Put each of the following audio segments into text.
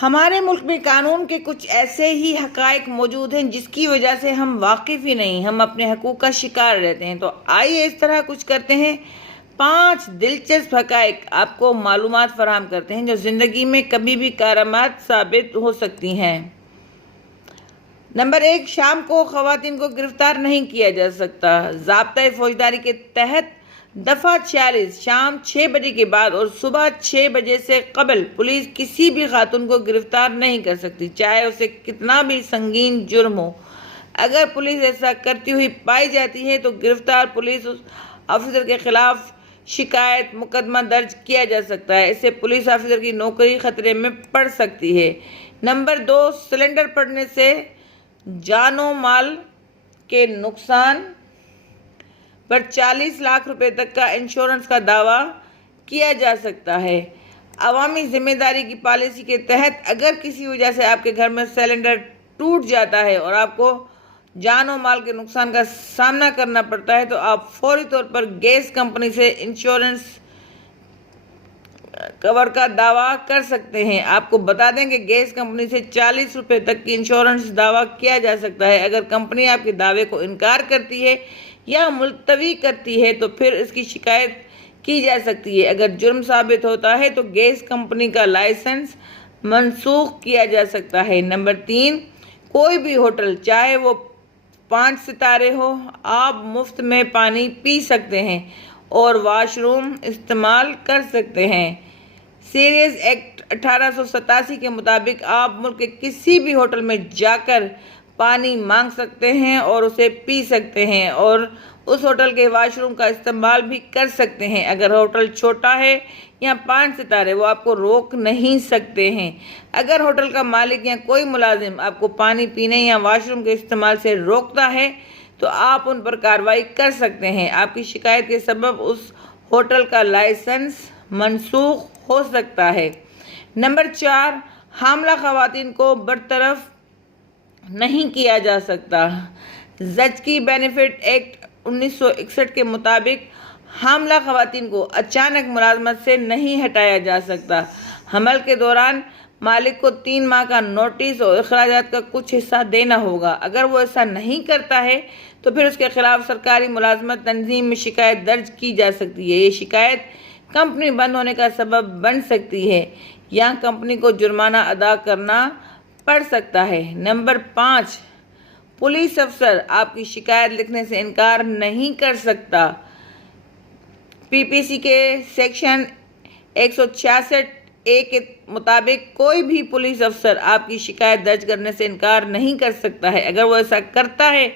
हमारे मुल्क में कानून के कुछ ऐसे ही हक़ाइक़ मौजूद हैं जिसकी वजह से हम वाकिफ़ ही नहीं, हम अपने हकूक़ का शिकार रहते हैं। तो आइए इस तरह कुछ करते हैं, 5 दिलचस्प हक़ाइक़ आपको मालूमात फ़राहम करते हैं जो ज़िंदगी में कभी भी कारआमद साबित हो सकती हैं। नंबर 1, शाम को ख़वातीन को गिरफ़्तार नहीं किया जा सकता। ज़ाब्ता-ए फ़ौजदारी के तहत दफ़ा 46 शाम 6 बजे के बाद और सुबह 6 बजे से कबल पुलिस किसी भी खातून को गिरफ़्तार नहीं कर सकती, चाहे उसे कितना भी संगीन जुर्म हो। अगर पुलिस ऐसा करती हुई पाई जाती है तो गिरफ़्तार पुलिस ऑफिसर के ख़िलाफ़ शिकायत मुकदमा दर्ज किया जा सकता है। इससे पुलिस ऑफिसर की नौकरी ख़तरे में पड़ सकती है। नंबर 2, सिलेंडर पड़ने से जानो माल के नुकसान पर 40 लाख रुपए तक का इंश्योरेंस का दावा किया जा सकता है। अवामी ज़िम्मेदारी की पॉलिसी के तहत अगर किसी वजह से आपके घर में सिलेंडर टूट जाता है और आपको जान और माल के नुकसान का सामना करना पड़ता है तो आप फौरी तौर पर गैस कंपनी से इंश्योरेंस कवर का दावा कर सकते हैं। आपको बता दें कि गैस कंपनी से 40 रुपये तक की इंश्योरेंस दावा किया जा सकता है। अगर कंपनी आपके दावे को इनकार करती है या मुलतवी करती है तो फिर इसकी शिकायत की जा सकती है। अगर जुर्म साबित होता है तो गैस कंपनी का लाइसेंस मनसूख किया जा सकता है। नंबर 3, कोई भी होटल चाहे वो 5 सितारे हो, आप मुफ्त में पानी पी सकते हैं और वाशरूम इस्तेमाल कर सकते हैं। सीरियस एक्ट 1887 के मुताबिक आप मुल्क के किसी भी होटल में जाकर पानी मांग सकते हैं और उसे पी सकते हैं और उस होटल के वाशरूम का इस्तेमाल भी कर सकते हैं। अगर होटल छोटा है या 5 सितारे, वो आपको रोक नहीं सकते हैं। अगर होटल का मालिक या कोई मुलाजिम आपको पानी पीने या वाशरूम के इस्तेमाल से रोकता है तो आप उन पर कार्रवाई कर सकते हैं। आपकी शिकायत के सबब उस होटल का लाइसेंस मनसूख हो सकता है। नंबर 4, हामला ख़वातीन को बरतरफ नहीं किया जा सकता। ज़च्की बेनिफिट एक्ट 1961 के मुताबिक हामला ख़वातीन को अचानक मुलाजमत से नहीं हटाया जा सकता। हमल के दौरान मालिक को 3 माह का नोटिस और अखराजात का कुछ हिस्सा देना होगा। अगर वो ऐसा नहीं करता है तो फिर उसके खिलाफ सरकारी मुलाजमत तंजीम में शिकायत दर्ज की जा सकती है। ये शिकायत कंपनी बंद होने का सबब बन सकती है या कंपनी को जुर्माना अदा करना पड़ सकता है। नंबर 5, पुलिस अफसर आपकी शिकायत लिखने से इनकार नहीं कर सकता। पीपीसी के सेक्शन 166A के मुताबिक कोई भी पुलिस अफसर आपकी शिकायत दर्ज करने से इनकार नहीं कर सकता है। अगर वो ऐसा करता है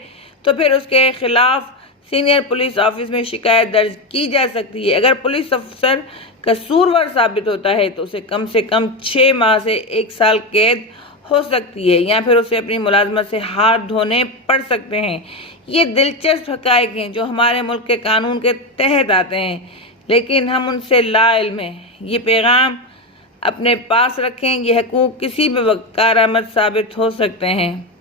तो फिर उसके खिलाफ सीनियर पुलिस ऑफिस में शिकायत दर्ज की जा सकती है। अगर पुलिस अफसर कसूरवार साबित होता है तो उसे कम से कम 6 माह से 1 साल कैद हो सकती है या फिर उसे अपनी मुलाजमत से हाथ धोने पड़ सकते हैं। ये दिलचस्प हक़ाइक़ हैं जो हमारे मुल्क के कानून के तहत आते हैं, लेकिन हम उनसे लाइल्म हैं। ये पैगाम अपने पास रखें, ये हकूक़ किसी भी वक्त कारआमद साबित हो सकते हैं।